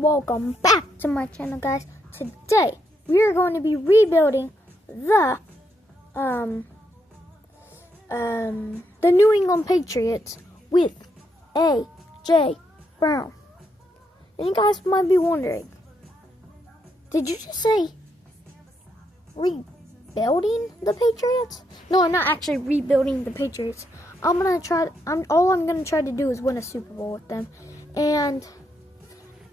welcome back to my channel, guys. Today we are going to be rebuilding the New England Patriots with A.J. Brown. And you guys might be wondering, did you just say rebuilding the Patriots? No, I'm not actually rebuilding the Patriots. All I'm gonna try to do is win a Super Bowl with them, and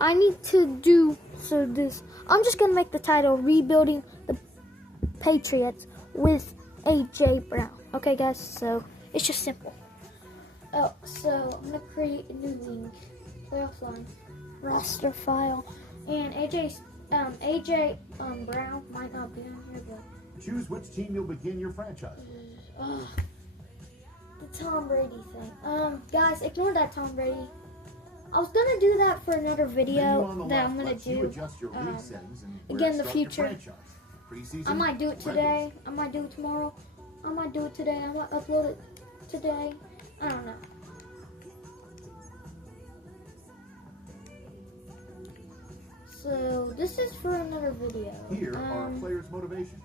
I need to do this. I'm just gonna make the title "Rebuilding the Patriots with A.J. Brown." Okay, guys. So it's just simple. Oh, so I'm gonna create a new league, playoff line, roster file, and AJ Brown might not be on here, but choose which team you'll begin your franchise. The Tom Brady thing. Guys, ignore that Tom Brady. I was gonna do that for another video that I'm gonna do again in the future. I might do it today. I might do it tomorrow. I might do it today. I might upload it today. I don't know. So this is for another video. Here are players' motivations.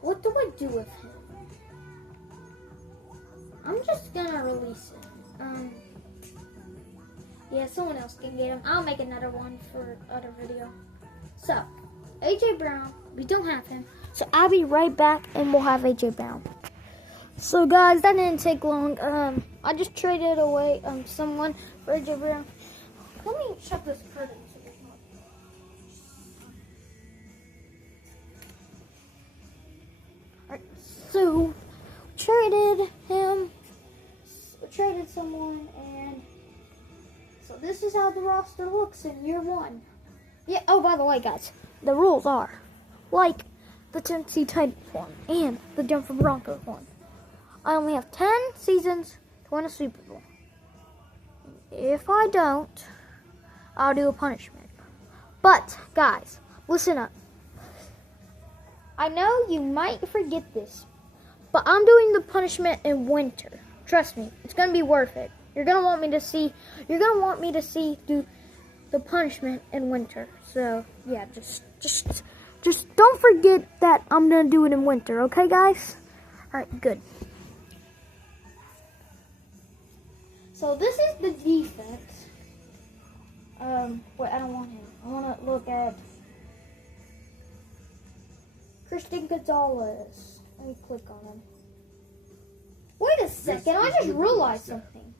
What do I do with him? I'm just gonna release him. Yeah, someone else can get him. I'll make another one for other video. So, A.J. Brown, we don't have him. So I'll be right back and we'll have A.J. Brown. So guys, that didn't take long. I just traded away someone for A.J. Brown. Let me shut this curtain. Alright, so traded him. Traded someone, and so this is how the roster looks in year one. Yeah, oh, by the way, guys, the rules are like the Tennessee Titans one and the Denver Broncos one. I only have 10 seasons to win a Super Bowl. If I don't, I'll do a punishment. But, guys, listen up. I know you might forget this, but I'm doing the punishment in winter. Trust me, it's gonna be worth it. You're gonna want me to see do the punishment in winter. So yeah, just don't forget that I'm gonna do it in winter, okay, guys? Alright, good. So this is the defense. Wait, I don't want him. I wanna look at Christian Gonzalez. Let me click on him. Wait a second, I just realized something.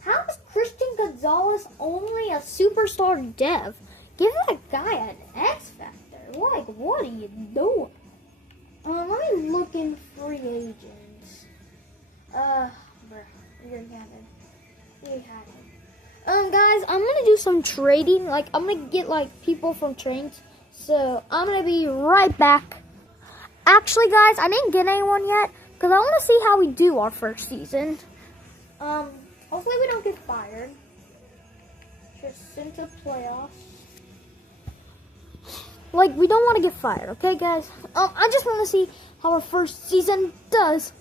How is Christian Gonzalez only a superstar dev? Give that guy an X factor. Like, what are you doing? Let me look in free agents. Bruh, you're having. Guys, I'm gonna do some trading. Like, I'm gonna get people from trades. So I'm gonna be right back. Actually, guys, I didn't get anyone yet, because I want to see how we do our first season. Hopefully we don't get fired. Just into playoffs. Like, we don't want to get fired, okay, guys? I just want to see how our first season does.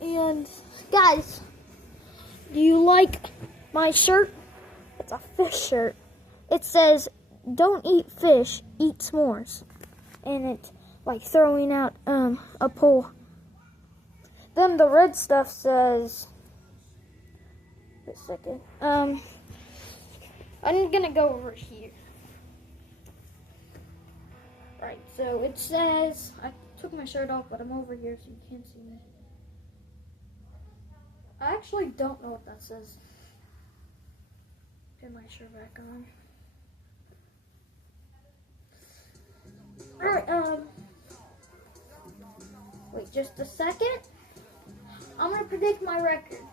And, guys, do you like my shirt? It's a fish shirt. It says, "Don't eat fish, eat s'mores." And it's like throwing out a pole. Then the red stuff says, wait a second, I'm gonna go over here. Right, so it says, I took my shirt off, but I'm over here so you can't see me. I actually don't know what that says. Get my shirt back on. Alright, wait just a second. I'm going to predict my record.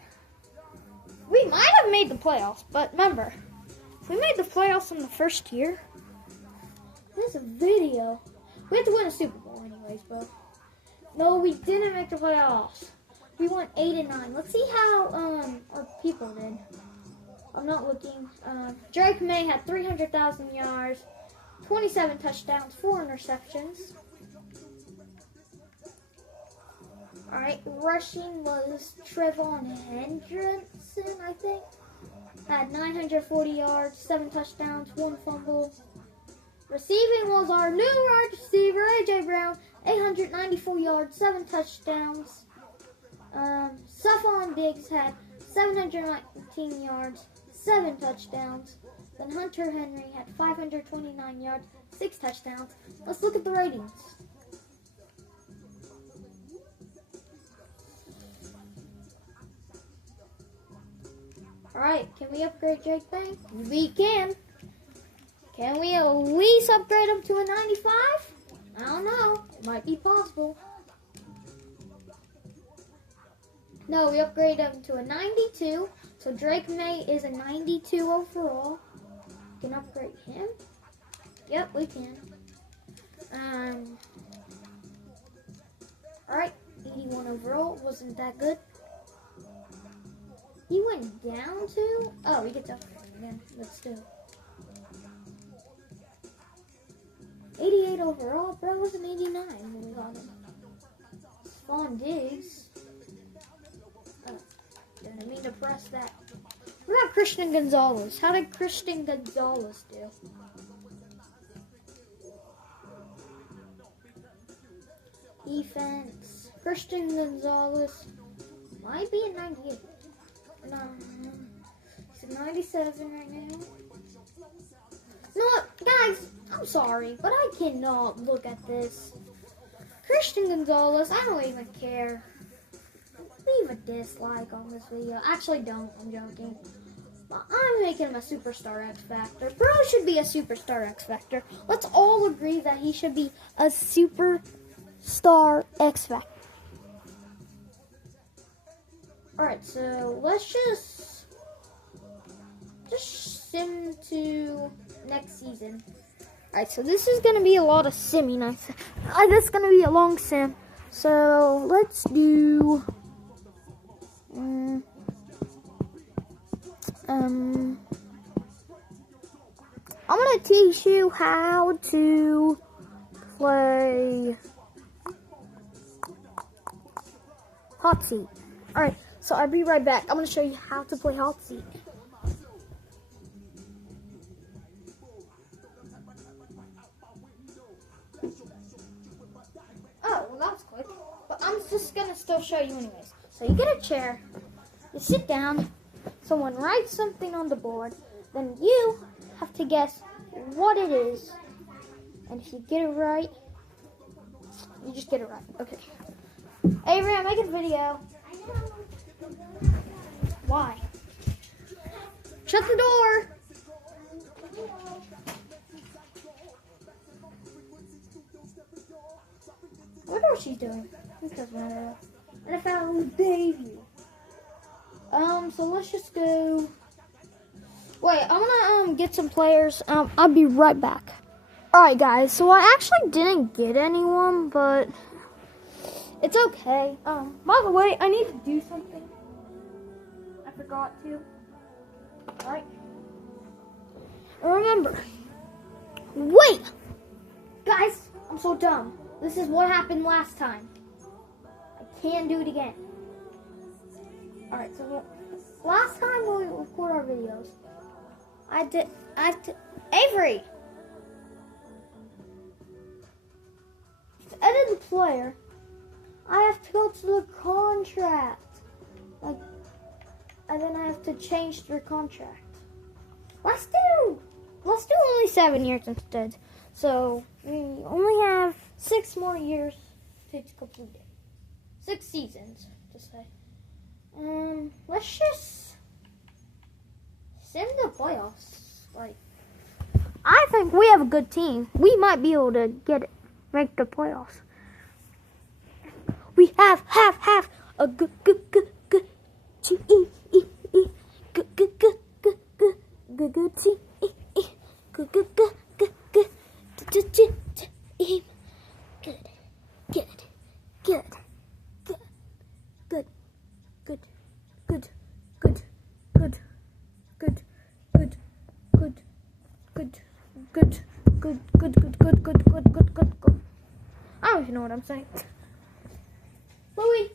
We might have made the playoffs, but remember, if we made the playoffs in the first year, this video, we have to win a Super Bowl anyways, but no, we didn't make the playoffs. We won 8-9. Let's see how our people did. I'm not looking. Drake May had 300,000 yards, 27 touchdowns, 4 interceptions. Alright, rushing was Trevon Hendrickson, I think. had 940 yards, 7 touchdowns, 1 fumble. Receiving was our new wide receiver, A.J. Brown, 894 yards, 7 touchdowns. Stephon Diggs had 719 yards, 7 touchdowns. Then Hunter Henry had 529 yards, 6 touchdowns. Let's look at the ratings. Alright, can we upgrade Jake Bank? We can. Can we at least upgrade him to a 95? I don't know. It might be possible. No, we upgrade him to a 92. So Drake May is a 92 overall. Can upgrade him? Yep, we can. Alright, 81 overall. Wasn't that good? He went down to... Oh, we get to upgrade again. Let's do it. 88 overall, bro. Was an 89 when we got him. Stephon Diggs. Oh, didn't mean to press that. What about Christian Gonzalez? How did Christian Gonzalez do? Defense. Christian Gonzalez might be a 98. No, he's a 97 right now. No, guys, I'm sorry, but I cannot look at this. Christian Gonzalez, I don't even care. Leave a dislike on this video. Actually, don't. I'm joking. But I'm making him a superstar X Factor. Bro should be a superstar X Factor. Let's all agree that he should be a superstar X Factor. Alright, so let's just sim to next season. Alright, so this is going to be a lot of simming. This is going to be a long sim. So let's do... I'm going to teach you how to play Hot Seat. Alright, so I'll be right back. I'm going to show you how to play Hot Seat. Oh, well that was quick. But I'm just going to still show you anyways. So you get a chair, you sit down, someone writes something on the board, then you have to guess what it is. And if you get it right, you just get it right. Okay. Avery, I'm making a video. Why? Shut the door. I wonder what she's doing. It doesn't matter. And I found a baby. So let's just go. Wait, I'm gonna get some players. I'll be right back. Alright guys, so I actually didn't get anyone, but it's okay. By the way, I need to do something. I forgot to. Alright. Remember. Wait! Guys, I'm so dumb. This is what happened last time. I can't do it again. Alright, so last time when we record our videos, I did Avery! To edit the player, I have to go to the contract. And then I have to change their contract. Let's do only 7 years instead. So we only have 6 more years to complete it. 6 seasons, to say. Let's just sim the playoffs. I think we have a good team. We might be able to make the playoffs. We have a good team. Good team. Good. I don't even know what I'm saying. Louis.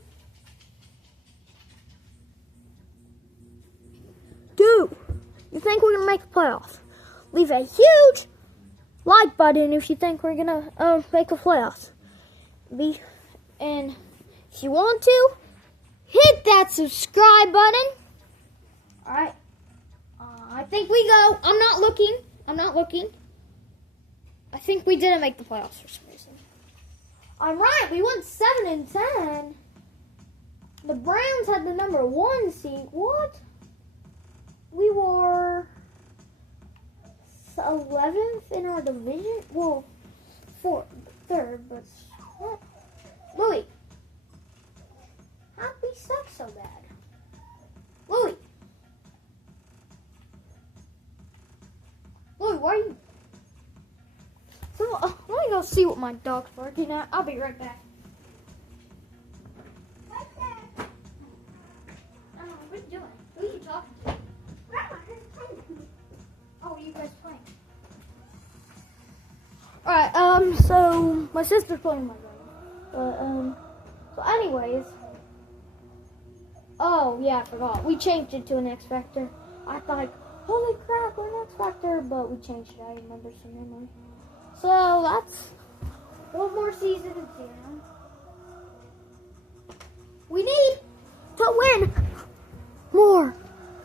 Dude. you think we're going to make the playoffs. Leave a huge like button if you think we're going to make the playoffs. And if you want to, hit that subscribe button. Alright. I think we go. I'm not looking. I think we didn't make the playoffs for some reason. I'm right. We went 7-10. The Browns had the number 1 seed. What? We were 11th in our division. Well, 3rd, but what? Louis, how'd we suck so bad? Louis, why are you? So, let me go see what my dog's barking at. I'll be right back. What are you doing? Who are you talking to? Oh, you guys playing? Alright, so my sister's playing my game. So anyways. Oh, yeah, I forgot. We changed it to an X Factor. I thought, like, holy crap, we're an X Factor, but we changed it. I remember some memory. So that's one more season of Jam. We need to win more.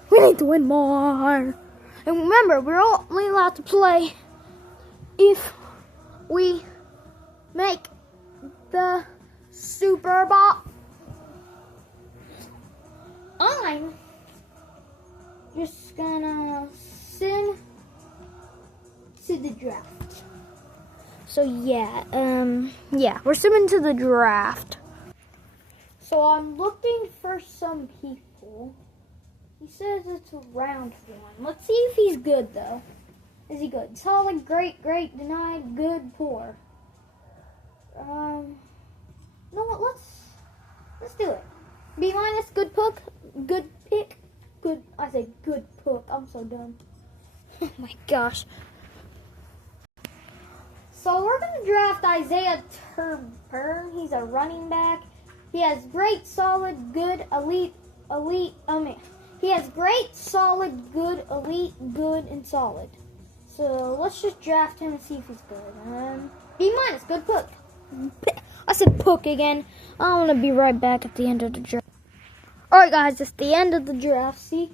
We need to win more. And remember, we're only allowed to play if we make the Super Bowl. I'm just gonna send to the draft. So yeah, we're simming to the draft. So I'm looking for some people. He says it's round 1. Let's see if he's good though. Is he good? Solid, great, denied, good, poor. You know what? Let's do it. B-, good pick, good pick, good. I said good pick. I'm so dumb. Oh my gosh. So we're gonna draft Isaiah Turner. He's a running back. He has great, solid, good, elite. He has great, solid, good, elite, good, and solid. So let's just draft him and see if he's good. B-, good pick. I said pick again. I'm gonna be right back at the end of the draft. Alright guys, it's the end of the draft, see?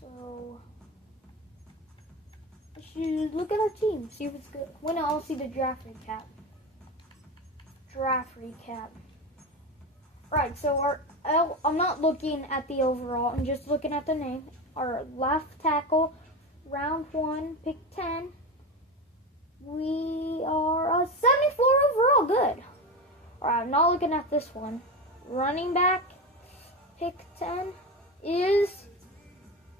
So let's just look at our team, see if it's good. When I'll see the draft recap. Alright, so I'm not looking at the overall, I'm just looking at the name. Our left tackle, round 1, pick 10. We are a 74 overall, good. Alright, I'm not looking at this one. Running back, pick 10, is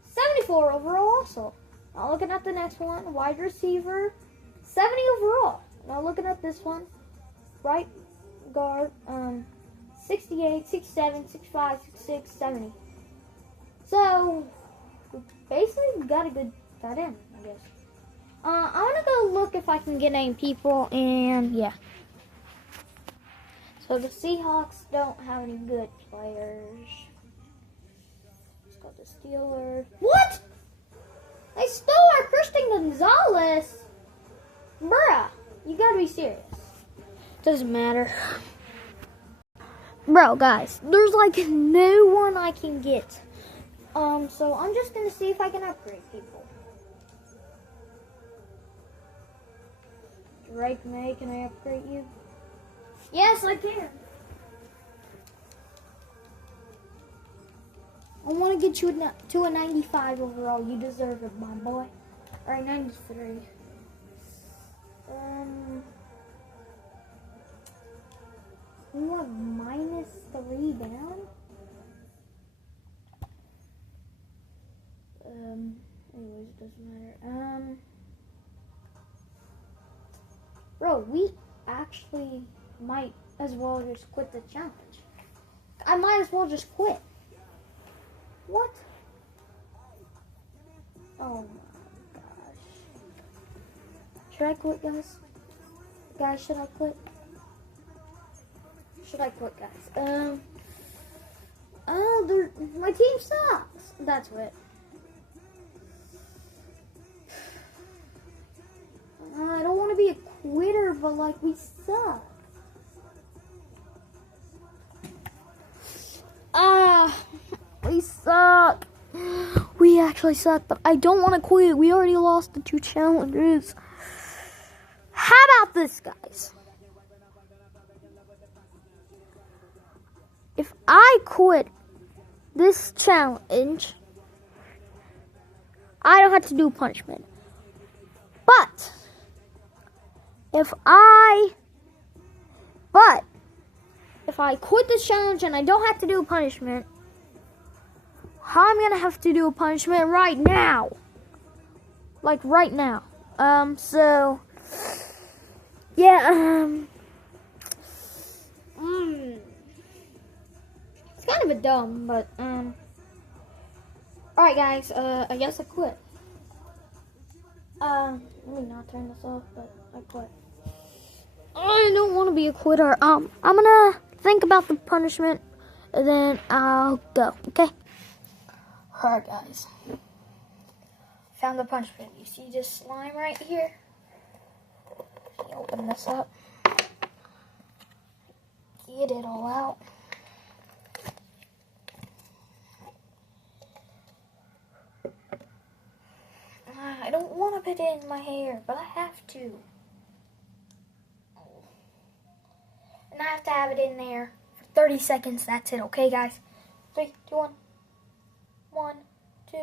74 overall also. Not looking at the next one. Wide receiver, 70 overall. Not looking at this one. Right guard, 68, 67, 65, 66, 70. So, basically, we got a good tight end, I guess. I'm gonna go look if I can get any people, and yeah. So the Seahawks don't have any good players. Let's go to Steelers. What? They stole our Christian Gonzalez? Bruh, you gotta be serious. Doesn't matter. Bro, guys, there's like no one I can get. So I'm just gonna see if I can upgrade people. Drake May, can I upgrade you? Yes, I can. I want to get you to a 95 overall. You deserve it, my boy. Alright, 93. You want -3 down? Anyways, it doesn't matter. Bro, we actually might as well just quit the challenge. I might as well just quit. What? Oh my gosh. Should I quit, guys? Guys, should I quit? Should I quit, guys? Oh, my team sucks. That's it. I don't want to be a quitter, but like we suck. We suck. We actually suck, but I don't want to quit. We already lost the 2 challenges. How about this, guys? If I quit this challenge, I don't have to do punishment. But if I quit this challenge and I don't have to do a punishment, I'm gonna have to do a punishment right now. Like right now. So yeah, it's kind of a dumb, but alright guys, I guess I quit. Let me not turn this off, but I quit. I don't want to be a quitter. I'm gonna think about the punishment, and then I'll go, okay? Alright guys, found the punishment. You see this slime right here? Let me open this up. Get it all out. I don't want to put it in my hair, but I have to. And I have to have it in there for 30 seconds. That's it, okay, guys? 3, 2, 1. 1, 2,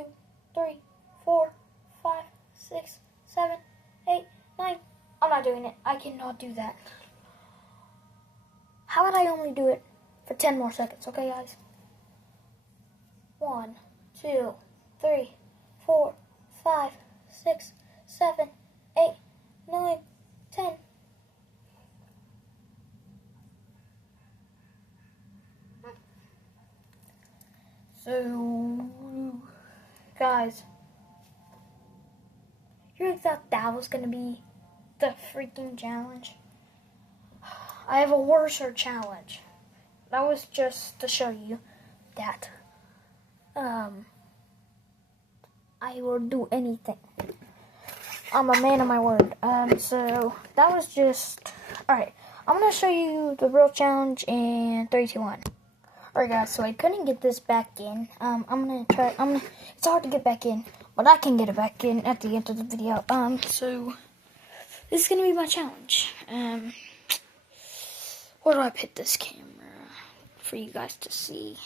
3, 4, 5, 6, 7, 8, 9. I'm not doing it. I cannot do that. How about I only do it for 10 more seconds, okay, guys? 1, 2, 3, 4, 5, 6, 7, 8, 9, 10. So, guys, you thought that was going to be the freaking challenge? I have a worser challenge. That was just to show you that I will do anything. I'm a man of my word. So that was just alright. I'm gonna show you the real challenge in 3, 2, 1. Alright guys, so I couldn't get this back in. It's hard to get back in, but I can get it back in at the end of the video. So this is gonna be my challenge. Where do I put this camera for you guys to see?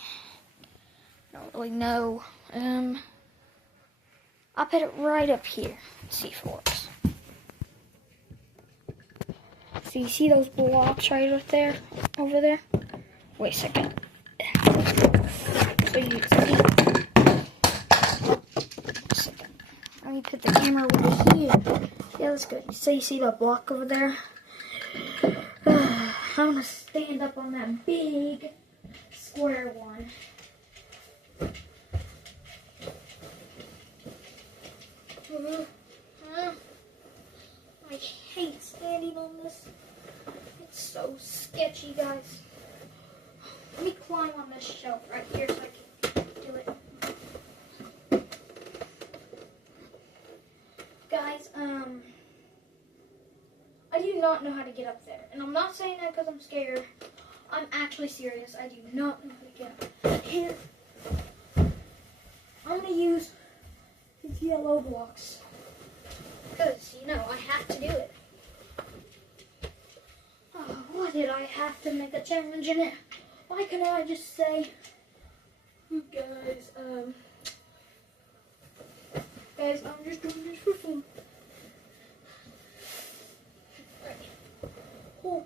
I don't really know. I'll put it right up here. Let's see if it works. So you see those blocks right there, over there? Wait a second. So you see. Let me put the camera over here. Yeah, that's good. So you see that block over there? I'm gonna stand up on that big square one. I hate standing on this. It's so sketchy, guys. Let me climb on this shelf right here so I can do it. Guys, I do not know how to get up there. And I'm not saying that because I'm scared. I'm actually serious. I do not know how to get up here. I'm going to use these yellow blocks. Because, you know, I have to do it. Oh, why did I have to make a challenge in it? Why couldn't I just say, guys, I'm just doing this for fun. Right. Oh.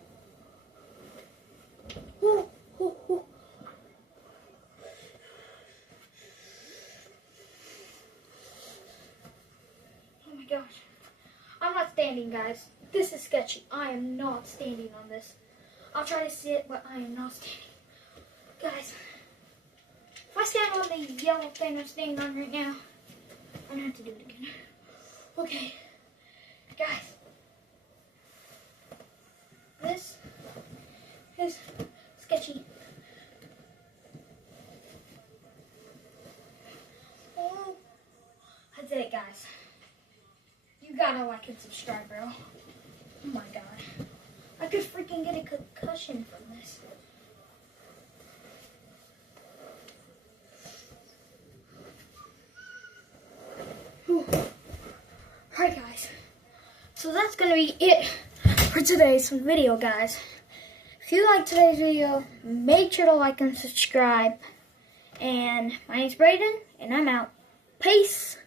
Oh, oh, oh. Oh my gosh. I'm not standing, guys. This is sketchy. I am not standing on this. I'll try to sit, but I am not standing. Guys, if I stand on the yellow thing I'm standing on right now, I'm gonna have to do it again. Okay, guys, this is sketchy. did it, guys. You gotta like and subscribe, bro. Oh my god. I could freaking get a concussion from this. Alright, guys. So that's gonna be it for today's video, guys. If you liked today's video, make sure to like and subscribe. And my name's Brayden, and I'm out. Peace.